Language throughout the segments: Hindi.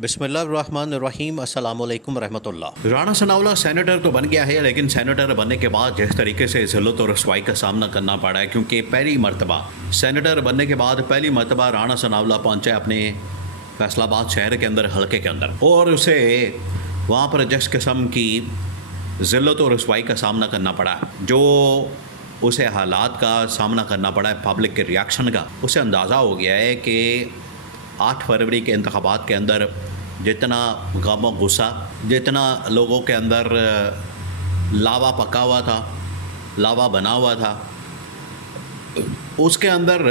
बिस्मिल्लाहिर्रहमानिर्रहीम अस्सलामुअलैकुम रहमतुल्लाह। राणा सनाउल्लाह सेनेटर तो बन गया है, लेकिन सेनेटर बनने के बाद जिस तरीके से ज़िल्लत और रसवाई का सामना करना पड़ा है, क्योंकि पहली मरतबा सेनेटर बनने के बाद पहली मरतबा राणा सनाउल्लाह पहुँचा अपने फैसलाबाद शहर के अंदर, हल्के के अंदर, और उसे वहाँ पर जिस किस्म की ज़िल्लत और रसवाई का सामना करना पड़ा, जो उसे हालात का सामना करना पड़ा है, पब्लिक के रिएक्शन का, उसे अंदाज़ा हो गया है कि 8 फरवरी के इंतखाबात के अंदर जितना गम और गुस्सा, जितना लोगों के अंदर लावा पका हुआ था, लावा बना हुआ था, उसके अंदर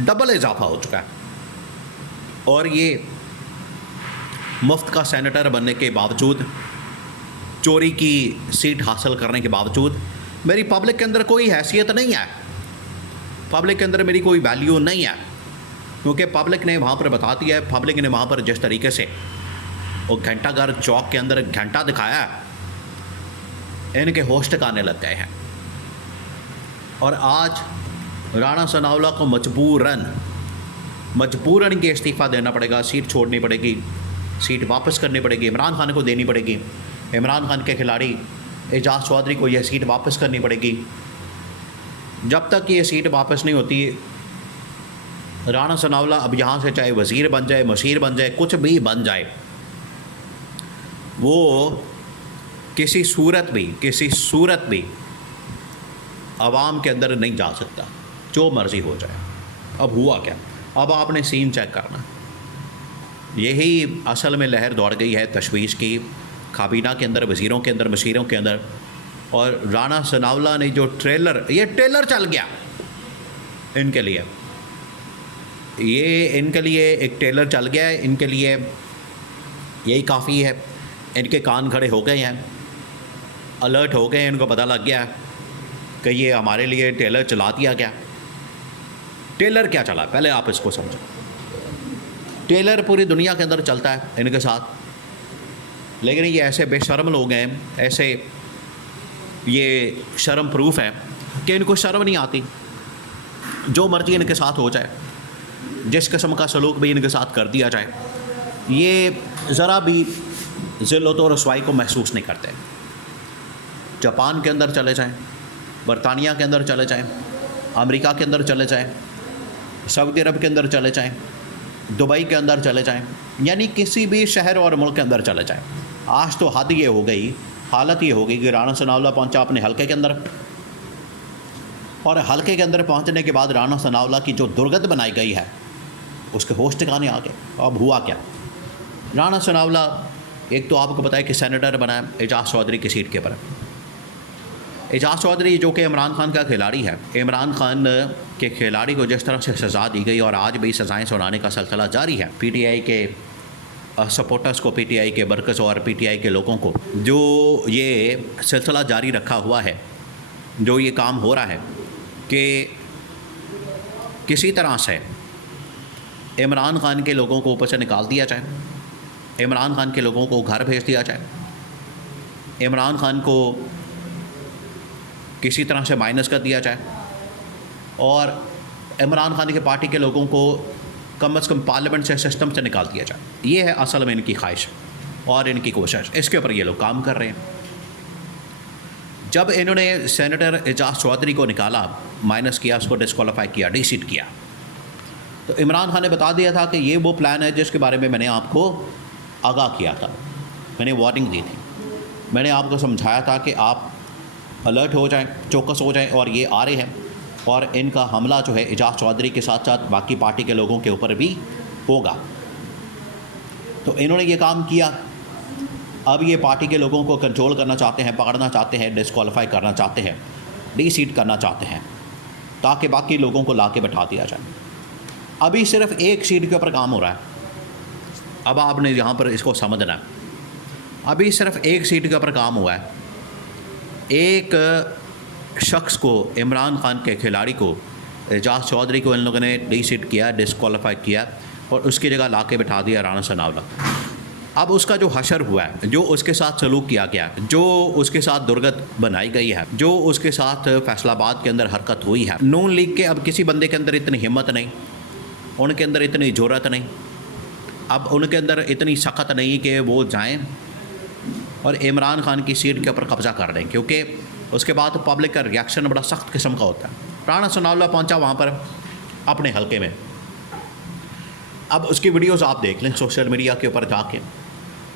डबल इजाफा हो चुका है। और ये मुफ्त का सेनेटर बनने के बावजूद, चोरी की सीट हासिल करने के बावजूद मेरी पब्लिक के अंदर कोई हैसियत नहीं है, पब्लिक के अंदर मेरी कोई वैल्यू नहीं है, क्योंकि पब्लिक ने वहाँ पर बता दिया है, पब्लिक ने वहाँ पर जिस तरीके से वो घंटाघर चौक के अंदर घंटा दिखाया है, इनके होश ठिकाने लग गए हैं। और आज राणा सनाउल्लाह को मजबूरन के इस्तीफ़ा देना पड़ेगा, सीट छोड़नी पड़ेगी, सीट वापस करनी पड़ेगी, इमरान खान को देनी पड़ेगी, इमरान खान के खिलाड़ी एजाज चौधरी को यह सीट वापस करनी पड़ेगी। जब तक ये सीट वापस नहीं होती, राणा सनाउल्लाह अब यहाँ से चाहे वज़ीर बन जाए, मशीर बन जाए, कुछ भी बन जाए, वो किसी सूरत भी आवाम के अंदर नहीं जा सकता, जो मर्ज़ी हो जाए। अब हुआ क्या, अब आपने सीन चेक करना। यही असल में लहर दौड़ गई है तशवीश की, काबीना के अंदर, वज़ीरों के अंदर, मशीरों के अंदर। और राणा सनाउल्लाह ने जो ट्रेलर चल गया इनके लिए, ये इनके लिए एक ट्रेलर चल गया है, इनके लिए यही काफ़ी है। इनके कान खड़े हो गए हैं, अलर्ट हो गए हैं, इनको पता लग गया है कि ये हमारे लिए ट्रेलर चला दिया गया। ट्रेलर क्या चला, पहले आप इसको समझो। ट्रेलर पूरी दुनिया के अंदर चलता है इनके साथ, लेकिन ये ऐसे बेशर्म लोग हैं, ऐसे ये शर्म प्रूफ है कि इनको शर्म नहीं आती, जो मर्ज़ी इनके साथ हो जाए, जिस किस्म का सलूक भी इनके साथ कर दिया जाए, ये ज़रा भी ज़िल्लत और रसवाई को महसूस नहीं करते। जापान के अंदर चले जाएं, बरतानिया के अंदर चले जाएं, अमेरिका के अंदर चले जाएं, सऊदी अरब के अंदर चले जाएं, दुबई के अंदर चले जाएं, यानी किसी भी शहर और मुल्क के अंदर चले जाएं। आज तो हद ये हो गई, हालत ये हो गई कि राणा सनाउल्लाह पहुंचा अपने हल्के के अंदर, और हल्के के अंदर पहुंचने के बाद राणा सनाउल्लाह की जो दुर्गत बनाई गई है, उसके होश ठिकाने आ गए। अब हुआ क्या, राणा सनाउल्लाह एक तो आपको पता है कि सेनेटर बना है एजाज चौधरी की सीट के ऊपर। एजाज चौधरी जो कि इमरान खान का खिलाड़ी है, इमरान खान के खिलाड़ी को जिस तरह से सज़ा दी गई, और आज भी सज़ाएँ सुनाने का सिलसिला जारी है, पीटीआई के सपोर्टर्स को, पीटीआई के वर्कर्स और पीटीआई के लोगों को, जो ये सिलसिला जारी रखा हुआ है, जो ये काम हो रहा है कि किसी तरह से इमरान खान के लोगों को ऊपर से निकाल दिया जाए, इमरान खान के लोगों को घर भेज दिया जाए, इमरान खान को किसी तरह से माइनस कर दिया जाए, और इमरान खान की पार्टी के लोगों को कम से कम पार्लियामेंट से, सिस्टम से निकाल दिया जाए। ये है असल में इनकी ख्वाहिश और इनकी कोशिश, इसके ऊपर ये लोग काम कर रहे हैं। जब इन्होंने सेनेटर एजाज चौधरी को निकाला, माइनस किया, उसको डिस्क्वालीफाई किया, डीसीट किया, तो इमरान खान ने बता दिया था कि ये वो प्लान है जिसके बारे में मैंने आपको आगाह किया था, मैंने वार्निंग दी थी, मैंने आपको समझाया था कि आप अलर्ट हो जाएं, चौकस हो जाएं, और ये आ रहे हैं, और इनका हमला जो है एजाज चौधरी के साथ साथ बाकी पार्टी के लोगों के ऊपर भी होगा। तो इन्होंने ये काम किया। अब ये पार्टी के लोगों को कंट्रोल करना चाहते हैं, पकड़ना चाहते हैं, डिस्क्वालीफाई करना चाहते हैं, डीसीट करना चाहते हैं, ताकि बाकी लोगों को ला के बैठा दिया जाए। अभी सिर्फ एक सीट के ऊपर काम हो रहा है, अब आपने यहाँ पर इसको समझना है। अभी सिर्फ एक सीट के ऊपर काम हुआ है, एक शख्स को, इमरान खान के खिलाड़ी को, एजाज चौधरी को इन लोगों ने डीसीट किया, डिस्क्वालीफाई किया, और उसकी जगह ला के बैठा दिया राणा सनाउल्लाह। अब उसका जो हशर हुआ है, जो उसके साथ सलूक किया गया, जो उसके साथ दुर्गत बनाई गई है, जो उसके साथ फैसलाबाद के अंदर हरकत हुई है, नून लीग के अब किसी बंदे के अंदर इतनी हिम्मत नहीं, उनके अंदर इतनी ज़रूरत नहीं अब उनके अंदर इतनी सख्त नहीं कि वो जाएं और इमरान खान की सीट के ऊपर कब्ज़ा कर लें, क्योंकि उसके बाद पब्लिक का रिएक्शन बड़ा सख्त किस्म का होता है। राणा सनाउल्लाह पहुंचा वहाँ पर अपने हलके में। अब उसकी वीडियोस आप देख लें सोशल मीडिया के ऊपर जाके।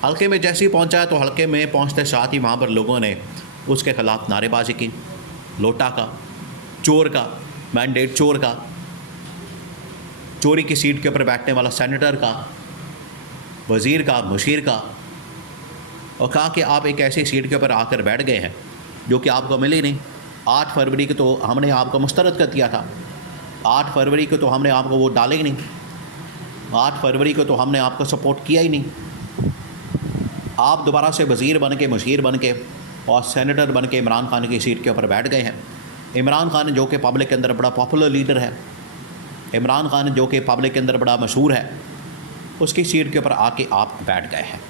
हलके में जैसे ही पहुंचा है तो हलके में पहुंचते साथ ही वहाँ पर लोगों ने उसके ख़िलाफ़ नारेबाजी की, लोटा का, चोर का, मैंडेट चोर का, चोरी की सीट के ऊपर बैठने वाला सेनेटर का, वज़ीर का, मुशीर का, और कहा कि आप एक ऐसी सीट के ऊपर आकर बैठ गए हैं जो कि आपको मिली नहीं। 8 फरवरी को तो हमने आपको मुस्तरद कर दिया था, 8 फरवरी को तो हमने आपको वोट डाले ही नहीं, 8 फरवरी को तो हमने आपको सपोर्ट किया ही नहीं। आप दोबारा से वज़ीर बन के, मुशीर बन के और सेनेटर बन के इमरान खान की सीट के ऊपर बैठ गए हैं। इमरान खान जो कि पब्लिक के अंदर बड़ा पॉपुलर लीडर है, इमरान खान जो कि पब्लिक के अंदर बड़ा मशहूर है, उसकी सीट के ऊपर आके आप बैठ गए हैं।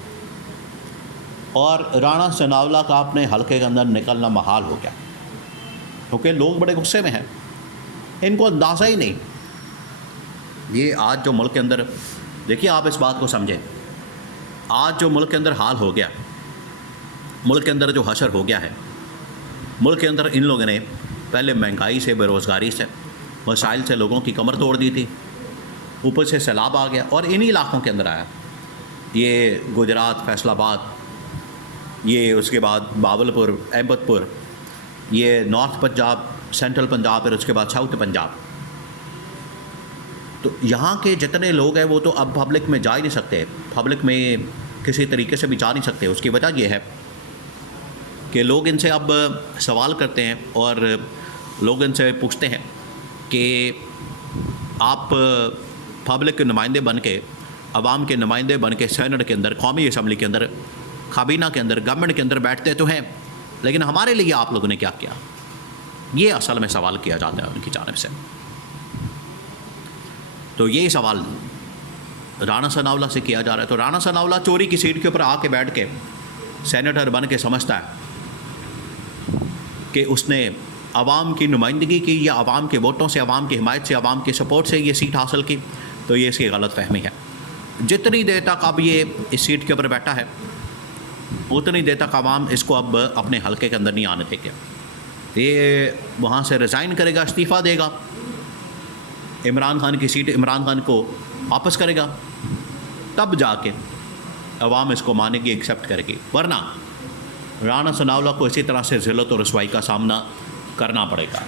और राणा सनाउल्लाह का अपने हलके के अंदर निकलना महाल हो गया, क्योंकि लोग बड़े गुस्से में हैं, इनको अंदाज़ा ही नहीं। ये आज जो मुल्क के अंदर, देखिए आप इस बात को समझें, आज जो मुल्क के अंदर हाल हो गया, मुल्क के अंदर जो हशर हो गया है, मुल्क के अंदर इन लोगों ने पहले महंगाई से, बेरोज़गारी से, मसाइल से लोगों की कमर तोड़ दी थी, ऊपर से सैलाब आ गया और इन्हीं इलाक़ों के अंदर आया। ये गुजरात, फैसलाबाद, ये उसके बाद बावलपुर, अहमदपुर, ये नॉर्थ पंजाब, सेंट्रल पंजाब, फिर उसके बाद साउथ पंजाब। तो यहाँ के जितने लोग हैं वो तो अब पब्लिक में जा ही नहीं सकते, पब्लिक में किसी तरीके से भी जा नहीं सकते। उसकी वजह यह है कि लोग इनसे अब सवाल करते हैं और लोग इनसे पूछते हैं कि आप पब्लिक के नुमाइंदे बन के, अवाम के नुमाइंदे बन के सेनेट के अंदर, कौमी असम्बली के अंदर, काबीना के अंदर, गवर्नमेंट के अंदर बैठते तो हैं, लेकिन हमारे लिए आप लोगों ने क्या किया? ये असल में सवाल किया जाता है उनकी जानिब से। तो ये सवाल राणा सनाउल्लाह से किया जा रहा है। तो राणा सनाउल्लाह चोरी की सीट के ऊपर आके बैठ के सेनेटर बन के समझता है कि उसने अवाम की नुमाइंदगी की या अवाम के वोटों से, अवाम की हिमायत से, अवाम के सपोर्ट से ये सीट हासिल की। तो ये इसकी गलत फहमी है। जितनी देर तक अब ये इस सीट के ऊपर बैठा है, उतनी देर तक अवाम इसको अब अपने हलके के अंदर नहीं आने देंगे। ये वहाँ से रिज़ाइन करेगा, इस्तीफ़ा देगा, इमरान खान की सीट इमरान खान को वापस करेगा, तब जाके अवाम इसको मानेगी, एक्सेप्ट करेगी। वरना राणा सनाउल्लाह को इसी तरह से ज़िल्लत और रसवाई का सामना करना पड़ेगा।